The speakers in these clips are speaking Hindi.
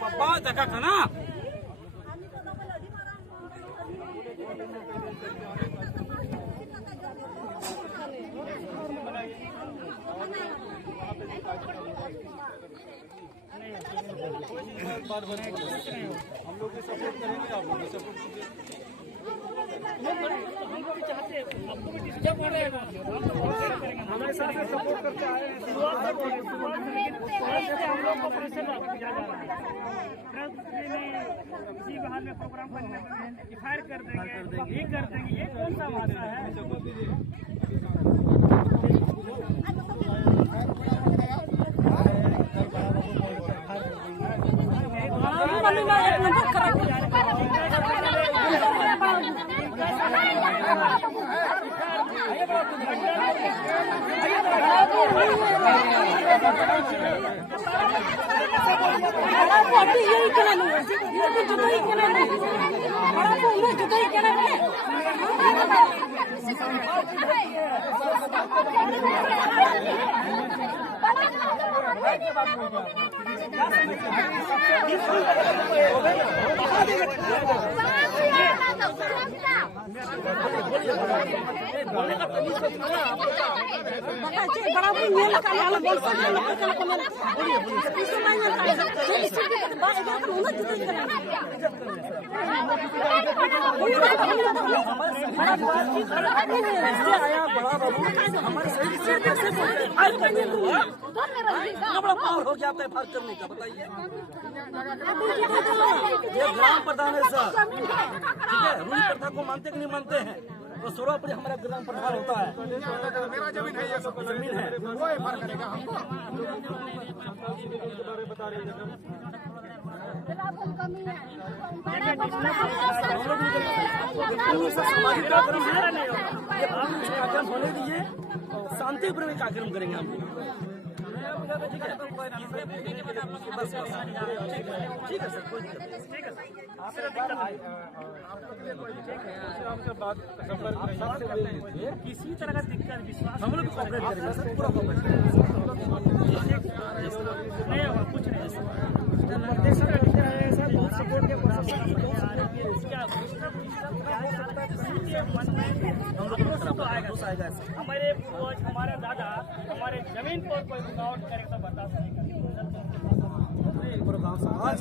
बाबा जगह का ना हम लोग भी सपोर्ट करेंगे, आप लोग भी सपोर्ट कीजिए। हम लोग भी चाहते हैं आपको भी डिस्टर्ब हो रहेगा, हमारे साथ सपोर्ट करते आए हैं। हम लोग को प्रेशर किया जा रहा है, किसी भी हाल में प्रोग्राम करने में फायर कर देंगे, ये कर देंगे, ये कौन सा भाषा है? बड़ा पावर हो गया आपका फर्क करने का, बताइए। ये ग्राम प्रधान है सर, ठीक है। रूल प्रथा को मानते कि नहीं मानते हैं? तो सोरापुरी हमारा ग्राम प्रधान होता है। मेरा जमीन है, ये सब जमीन है, वो फर्क करेगा हमको। बता रहे होने दीजिए, शांतिपूर्वक कार्यक्रम करेंगे हम। ठीक है, ठीक है सर, कोई दिक्कत नहीं। ठीक है सर, किसी तरह का दिक्कत विश्वास हम लोग कॉपरेट करेंगे सर, पूरा कॉपरेट करेंगे। नहीं होगा कुछ नहीं सर, बहुत सपोर्ट के हमारे पूर्वज, हमारे दादा, हमारे जमीन पर कोई रुकावट करे तो बर्दाश्त नहीं करेंगे। पूरा गाँव समाज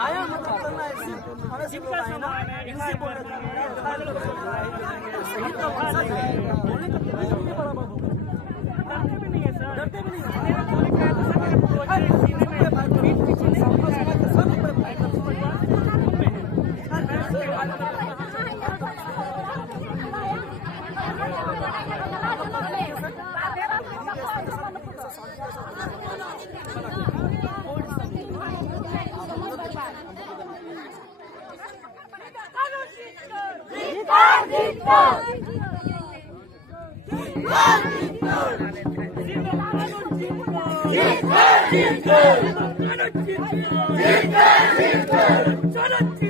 आया मतलब करना डरते भी नहीं जीत